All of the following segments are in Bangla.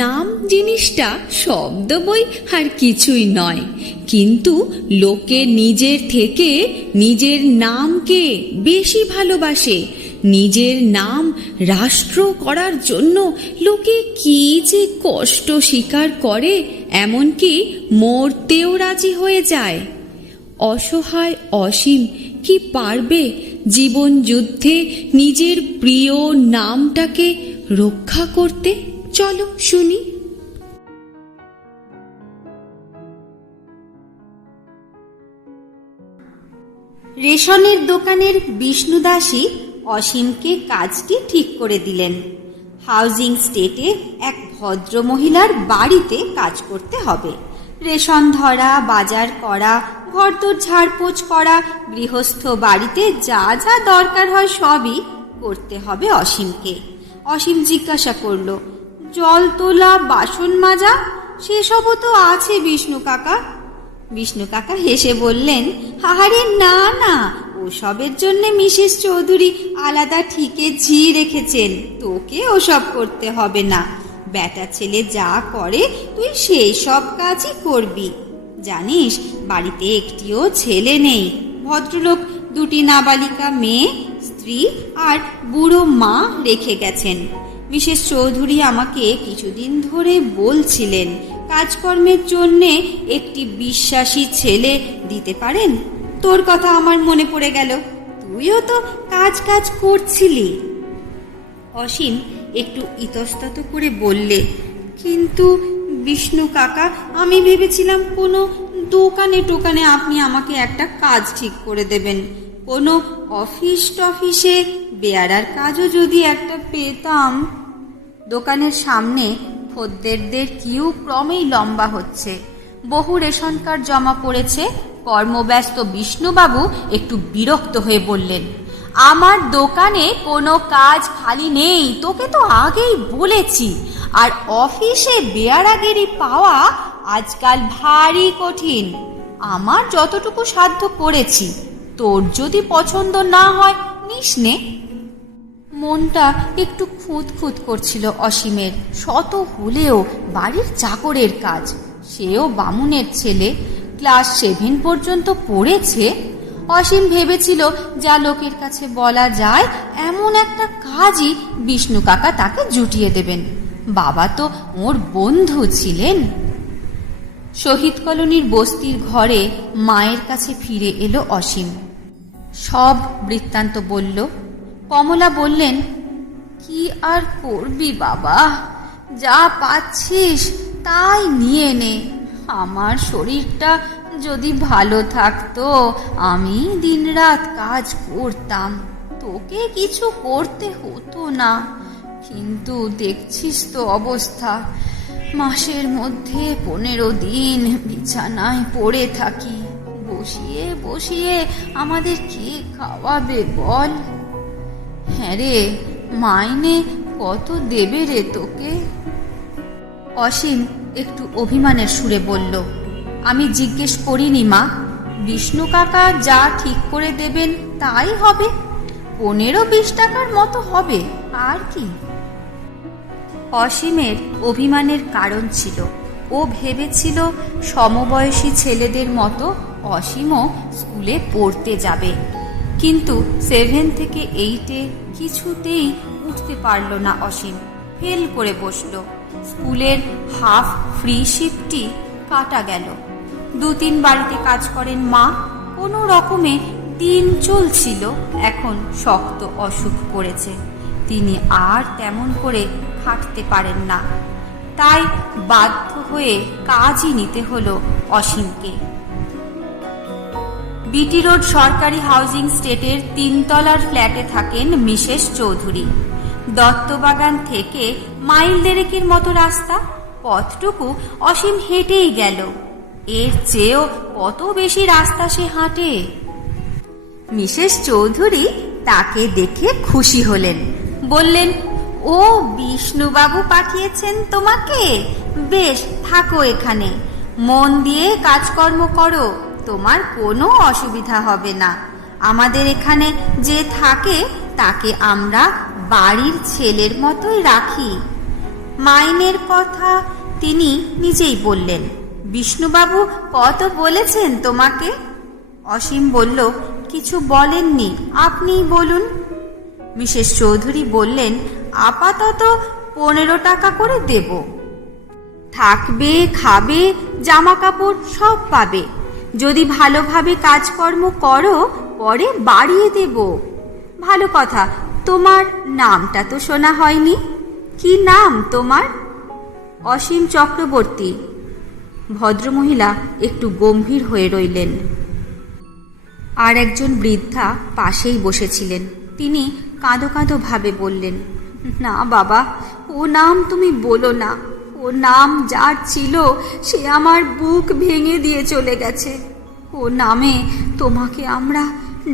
নাম জিনিসটা শব্দ বই আর কিছুই নয়, কিন্তু লোকে নিজের থেকে নিজের নামকে বেশি ভালোবাসে। নিজের নাম রাষ্ট্র করার জন্য লোকে কি যে কষ্ট স্বীকার করে, এমনকি মরতেও রাজি হয়ে যায়। অসহায় অসীম কি পারবে জীবন যুদ্ধে নিজের প্রিয় নামটাকে রক্ষা করতে? চলো শুনি। রেশনের দোকানের বিষ্ণুদাসী অসীমকে কাজটি ঠিক করে দিলেন। হাউজিং স্টেটে এক ভদ্র মহিলার বাড়িতে কাজ করতে হবে। রেশন ধরা, বাজার করা, ঘরদোর ঝাড়পোছ করা, গৃহস্থ বাড়িতে যা যা দরকার হয় সবই করতে হবে অসীমকে। অসীম জিজ্ঞাসা করল, জল তোলা, বাসন মাজা সেসবও তো আছে বিষ্ণু কাকা। বিষ্ণু কাকা হেসে বললেন, আরে না না, ওসবের জন্য মিসেস চৌধুরী আলাদা ঠিকে ঝি রেখেছেন, তোকে ওসব করতে হবে না। বেটা ছেলে যা করে তুই সেই সব কাজই করবি। জানিস বাড়িতে একটিও ছেলে নেই, ভদ্রলোক দুটি নাবালিকা মেয়ে, স্ত্রী আর বুড়ো মা রেখে গেছেন। মিসেস চৌধুরী আমাকে কিছুদিন ধরে বলছিলেন কাজকর্মের জন্যে একটি বিশ্বাসী ছেলে দিতে পারেন। তোর কথা আমার মনে পড়ে গেল, তুইও তো কাজ কাজ করছিলি। অসীম একটু ইতস্তত করে বললে, কিন্তু বিষ্ণু কাকা, আমি ভেবেছিলাম কোনো দোকানে টোকানে আপনি আমাকে একটা কাজ ঠিক করে দেবেন। কোনো অফিস টফিসে বেয়ারার কাজও যদি একটা পেতাম। দোকানের সামনে খদ্দেরদের কিউ ক্রমেই লম্বা হচ্ছে। বহু রেশন কার্ড জমা পড়েছে। কর্মব্যস্ত বিষ্ণুবাবু একটু বিরক্ত হয়ে বললেন, আমার দোকানে কোনো কাজ খালি নেই, তোকে তো আগেই বলেছি। আর অফিসে বেয়ারাগিরি পাওয়া আজকাল ভারী কঠিন। আমার যতটুকু সাধ্য করেছি, তোর যদি পছন্দ না হয় নিস নে। মনটা একটু খুঁত খুঁত করছিল অসীমের। শত হলেও বাড়ির চাকরের কাজ, সেও বামুনের ছেলে, ক্লাস 7 পর্যন্ত পড়েছে। অসীম ভেবেছিল যা লোকের কাছে বলা যায় এমন একটা কাজই বিষ্ণু কাকা তাকে জুটিয়ে দেবেন। বাবা তো ওর বন্ধু ছিলেন। শহীদ কলোনির বস্তির ঘরে মায়ের কাছে ফিরে এলো অসীম। সব বৃত্তান্ত বলল। কমলা বললেন, কি আর করবি বাবা, যা পাচ্ছিস তাই নিয়ে নে। আমার শরীরটা যদি ভালো থাকতো আমি দিনরাত কাজ করতাম, তোকে কিছু করতে হতো না। কিন্তু দেখছিস তো অবস্থা, মাসের মধ্যে 15 দিন বিছানায় পড়ে থাকি। বসিয়ে বসিয়ে আমাদের কে খাওয়াবে বল? হ্যাঁ রে, মাইনে কত দেবে রে তোকে? অসীম একটু অভিমানের সুরে বলল, আমি জিজ্ঞেস করিনি মা, বিষ্ণু কাকা যা ঠিক করে দেবেন তাই হবে। 15-20 টাকার মতো হবে, আর কি। অসীমের অভিমানের কারণ ছিল, ও ভেবেছিল সমবয়সী ছেলেদের মতো অসীমও স্কুলে পড়তে যাবে। কিন্তু 7 থেকে 8-এ কিছুতেই উঠতে পারল না অসীম, ফেল করে বসল। স্কুলের হাফ ফ্রি শিফটটি কাটা গেল। 2-3 বাড়িতে কাজ করেন মা, কোনো রকমে দিন চলছিল। এখন শক্ত অসুখ করেছে, তিনি আর তেমন করে খাটতে পারেন না। তাই বাধ্য হয়ে কাজই নিতে হলো অসীমকে। বিটি রোড সরকারি হাউজিং স্টেটের 3 তলার ফ্ল্যাটে থাকেন মিসেস চৌধুরী। দত্তবাগান থেকে মাইল 1.5 মতো রাস্তা, পথটুকু অসীম হেঁটেই গেল। এর চেয়েও কত বেশি রাস্তা সে হাঁটে। মিসেস চৌধুরী তাকে দেখে খুশি হলেন, বললেন, ও বিষ্ণুবাবু পাঠিয়েছেন তোমাকে? বেশ, থাকো এখানে, মন দিয়ে কাজকর্ম করো, তোমার কোনো অসুবিধা হবে না। আমাদের এখানে যে থাকে তাকে আমরা বাড়ির ছেলের মতোই রাখি। মাইনের কথা তিনি নিজেই বললেন। বিষ্ণুবাবু কত বলেছেন তোমাকে? অসীম বলল, কিছু বলেননি, আপনিই বলুন। মিসেস চৌধুরী বললেন, আপাতত 15 টাকা করে দেব। থাকবে, খাবে, জামা কাপড় সব পাবে। যদি ভালোভাবে কাজকর্ম করো পরে বাড়িয়ে দেব। ভালো কথা, তোমার নামটা তো শোনা হয়নি। কি নাম তোমার? অসীম চক্রবর্তী। ভদ্রমহিলা একটু গম্ভীর হয়ে রইলেন। আর একজন বৃদ্ধা পাশেই বসেছিলেন। তিনি কাঁদো কাঁদো ভাবে বললেন, না বাবা, ও নাম তুমি বলো না। ও নাম যার ছিল সে আমার বুক ভেঙে দিয়ে চলে গেছে। ও নামে তোমাকে আমরা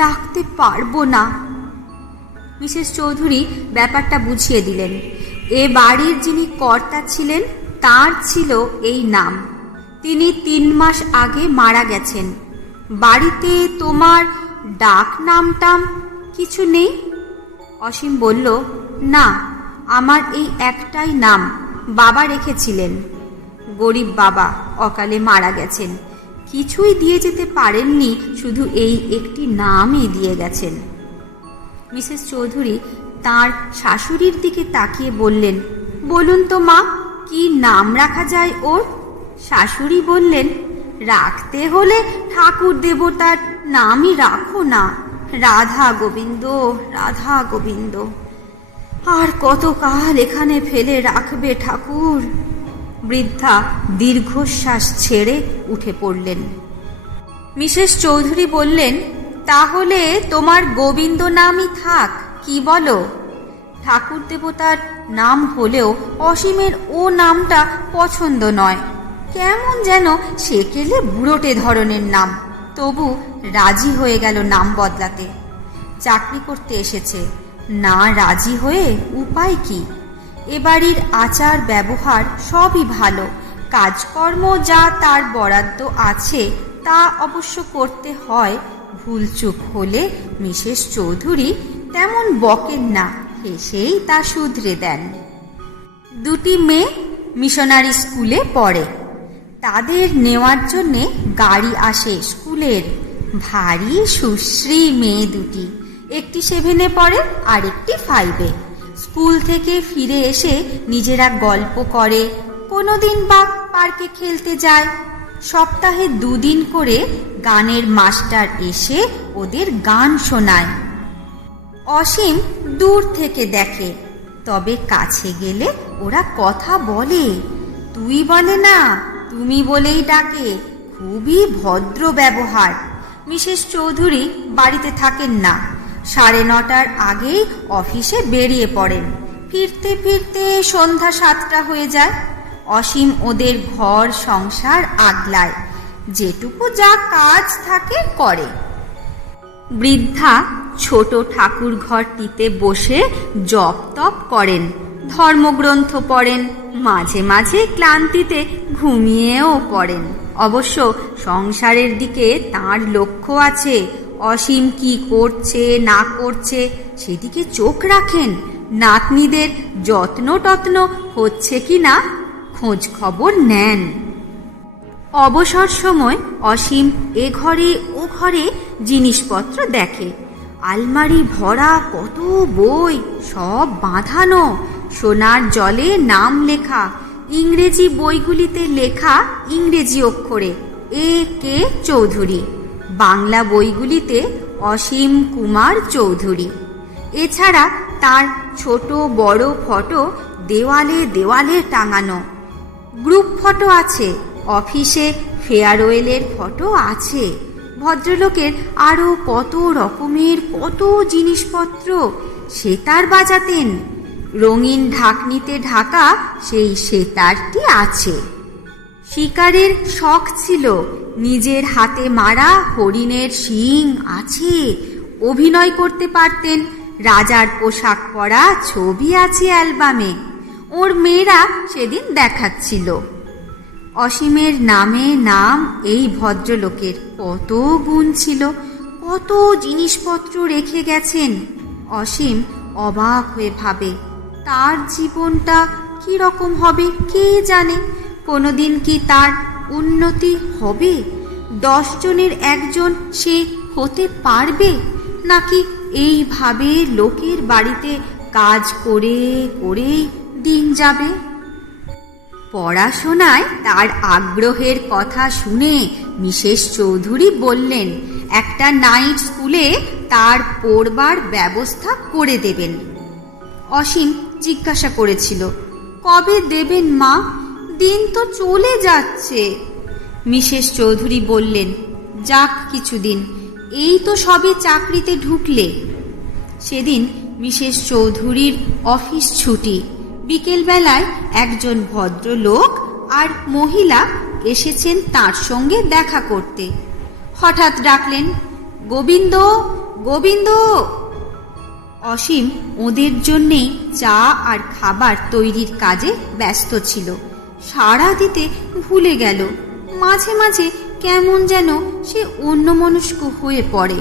ডাকতে পারবো না। মিসেস চৌধুরী ব্যাপারটা বুঝিয়ে দিলেন। এ বাড়ির যিনি কর্তা ছিলেন তার ছিল এই নাম। তিনি 3 মাস আগে মারা গেছেন। বাড়িতে তোমার ডাক নামটাম কিছু নেই? অসীম বলল, না, আমার এই একটাই নাম বাবা রেখেছিলেন। গরিব বাবা অকালে মারা গেছেন, কিছুই দিয়ে যেতে পারেননি, শুধু এই একটি নামই দিয়ে গেছেন। মিসেস চৌধুরী তার শাশুড়ির দিকে তাকিয়ে বললেন, বলুন তো মা, কি নাম রাখা যায় ওর? শাশুড়ি বললেন, রাখতে হলে ঠাকুর দেবতার নামই রাখো না, রাধা গোবিন্দ, রাধা গোবিন্দ। আর কতকাল এখানে ফেলে রাখবে ঠাকুর? বৃদ্ধা দীর্ঘশ্বাস ছেড়ে উঠে পড়লেন। মিসেস চৌধুরী বললেন, তাহলে তোমার গোবিন্দ নামই থাক, কি বলো? ঠাকুর দেবতার নাম হলেও অসীমের ও নামটা পছন্দ নয়। কেমন যেন সেকেলে বুড়োটে ধরনের নাম। তবু রাজি হয়ে গেল নাম বদলাতে। চাকরি করতে এসেছে, না রাজি হয়ে উপায় কি? এ বাড়ির আচার ব্যবহার সবই ভালো। কাজকর্ম যা তার বরাদ্দ আছে তা অবশ্য করতে হয়। ভুলচুক হলে মিসেস চৌধুরী তেমন বকেন না, হেসেই তা শুধরে দেন। 2টি মেয়ে মিশনারি স্কুলে পড়ে। তাদের নেওয়ার জন্যে গাড়ি আসে স্কুলের। ভারী সুশ্রী মেয়ে দুটি, একটি 7-এ পড়ে আর একটি 5-এ। স্কুল থেকে ফিরে এসে নিজেরা গল্প করে, কোনোদিন বা পার্কে খেলতে যায়। সপ্তাহে 2 দিন করে গানের মাস্টার এসে ওদের গান শোনায়। অসীম দূর থেকে দেখে, তবে কাছে গেলে ওরা কথা বলে। তুই বলে না, তুমি বলেই ডাকে। খুবই ভদ্র ব্যবহার। মিসেস চৌধুরী বাড়িতে থাকেন না, 9:30টার আগেই অফিসে বেরিয়ে পড়েন। ফিরতে ফিরতে সন্ধ্যা 7টা হয়ে যায়। অসীম ওদের ঘর সংসার আগলায়, যেটুকু যা কাজ থাকে করে। বৃদ্ধা ছোট ঠাকুর ঘরটিতে বসে জপ তপ করেন, ধর্মগ্রন্থ পড়েন, মাঝে মাঝে ক্লান্তিতে ঘুমিয়েও পড়েন। অবশ্য সংসারের দিকে তাঁর লক্ষ্য আছে। অসীম কি করছে না করছে সেদিকে চোখ রাখেন। নাতনিদের যত্ন টত্ন হচ্ছে কি না খোঁজ খবর নেন। অবসর সময় অসীম এ ঘরে ও ঘরে জিনিসপত্র দেখে। আলমারি ভরা কত বই, সব বাঁধানো, সোনার জলে নাম লেখা। ইংরেজি বইগুলিতে লেখা ইংরেজি অক্ষরে A.K. চৌধুরী, বাংলা বইগুলিতে অসীম কুমার চৌধুরী। এছাড়া তার ছোট বড় ফটো দেওয়ালে দেওয়ালে টাঙানো। গ্রুপ ফটো আছে, অফিসে ফেয়ারওয়েলের ফটো আছে। ভদ্রলোকের আরও কত রকমের কত জিনিসপত্র সেতার বাজাতেন। রঙিন ঢাকনিতে ঢাকা সেই সেতারটি আছে। শিকারের শখ ছিল, নিজের হাতে মারা হরিণের শিং আছে। অভিনয় করতে পারতেন, রাজার পোশাক পরা ছবি আছে অ্যালবামে। ওর মেয়েরা সেদিন দেখাচ্ছিল। অসীমের নামে নাম এই ভদ্রলোকের কত গুণ ছিল, কত জিনিসপত্র রেখে গেছেন। অসীম অবাক হয়ে ভাবে, তার জীবনটা কি রকম হবে কে জানে। কোনোদিন কি তার উন্নতি হবে? 10 জনের একজন সে হতে পারবে, নাকি এইভাবে লোকের বাড়িতে কাজ করে করেই দিন যাবে? পড়াশোনায় তার আগ্রহের কথা শুনে মিসেস চৌধুরী বললেন একটা নাইট স্কুলে তার পড়বার ব্যবস্থা করে দেবেন। অসীম জিজ্ঞাসা করেছিল, কবে দেবেন মা? দিন তো চলে যাচ্ছে। মিসেস চৌধুরী বললেন, যাক কিছুদিন, এই তো সবে চাকরিতে ঢুকলে। সেদিন মিসেস চৌধুরীর অফিস ছুটি। বিকেলবেলায় একজন ভদ্রলোক আর মহিলা এসেছেন তার সঙ্গে দেখা করতে। হঠাৎ ডাকলেন, গোবিন্দ, গোবিন্দ। অসীম ওদের জন্যেই চা আর খাবার তৈরির কাজে ব্যস্ত ছিল। সাড়া দিতে ভুলে গেল। মাঝে মাঝে কেমন যেন সে অন্যমনস্ক হয়ে পড়ে।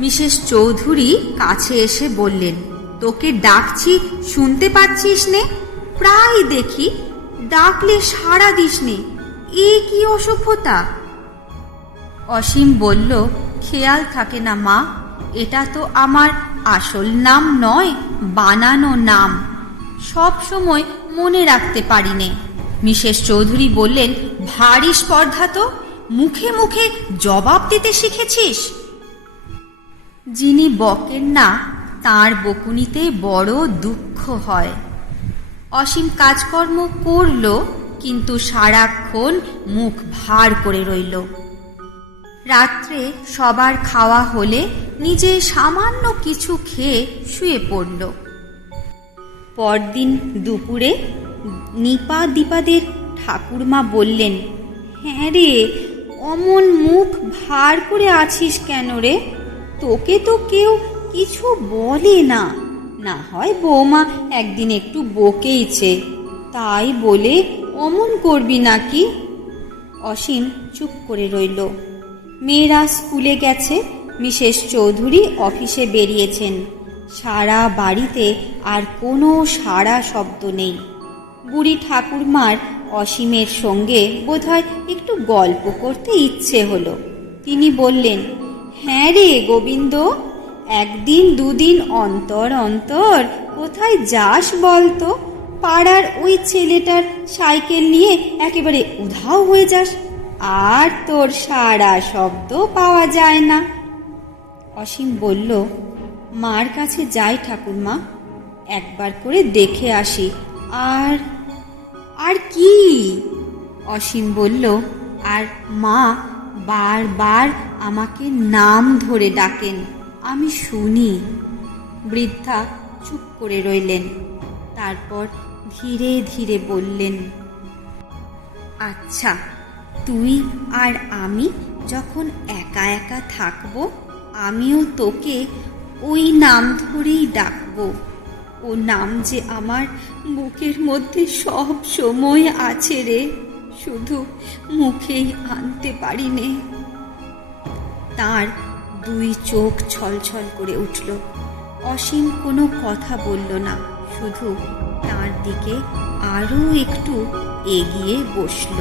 মিসেস চৌধুরী কাছে এসে বললেন, তোকে ডাকছি শুনতে পাচ্ছিস নে? প্রায় দেখি ডাকলে সাড়া দিস নে, এ কি অসভ্যতা। অসীম বলল, খেয়াল থাকে না মা, এটা তো আমার আসল নাম নয়, বানানো নাম, সব সময় মনে রাখতে পারি নে। মিসেস চৌধুরী বললেন, ভারী স্পর্ধা তো, মুখে মুখে জবাব দিতে শিখেছিস। যিনি বকেন না তার বকুনিতে বড় দুঃখ হয়। অসীম কাজকর্ম করল, কিন্তু সারাক্ষণ মুখ ভার করে রইল। রাত্রে সবার খাওয়া হলে নিজে সামান্য কিছু খেয়ে শুয়ে পড়ল। পরদিন দুপুরে নিপা দীপাদের ঠাকুরমা বললেন, হ্যাঁ রে, অমন মুখ ভার করে আছিস কেন রে? তোকে তো কেউ কিছু বলে না, না হয় বৌমা একদিন একটু বকেইছে, তাই বলে অমন করবি নাকি? অসীম চুপ করে রইল। মেয়েরা স্কুলে গেছে, মিসেস চৌধুরী অফিসে বেরিয়েছেন। সারা বাড়িতে আর কোনো সাড়া শব্দ নেই। বুড়ি ঠাকুরমার অসীমের সঙ্গে বোধহয় একটু গল্প করতে ইচ্ছে হলো। তিনি বললেন, হ্যাঁ রে গোবিন্দ, একদিন দুদিন অন্তর অন্তর কোথায় যাস বলতো? পাড়ার ওই ছেলেটার সাইকেল নিয়ে একেবারে উধাও হয়ে যাস, আর তোর সারা শব্দ পাওয়া যায় না। অসীম বলল, মার কাছে যাই ঠাকুরমা, একবার করে দেখে আসি। আর আর কি? অসীম বলল, আর মা বারবার আমাকে নাম ধরে ডাকেন, আমি শুনি। বৃদ্ধা চুপ করে রইলেন। তারপর ধীরে ধীরে বললেন, আচ্ছা, তুই আর আমি যখন একা একা থাকবো, আমিও তোকে ওই নাম ধরেই ডাকবো। ও নাম যে আমার বুকের মধ্যে সব সময় আছে রে, শুধু মুখেই আনতে পারি নে। তার 2 চোখ ছলছল করে উঠল। অসীম কোনো কথা বলল না, শুধু তার দিকে আরো একটু এগিয়ে বসল।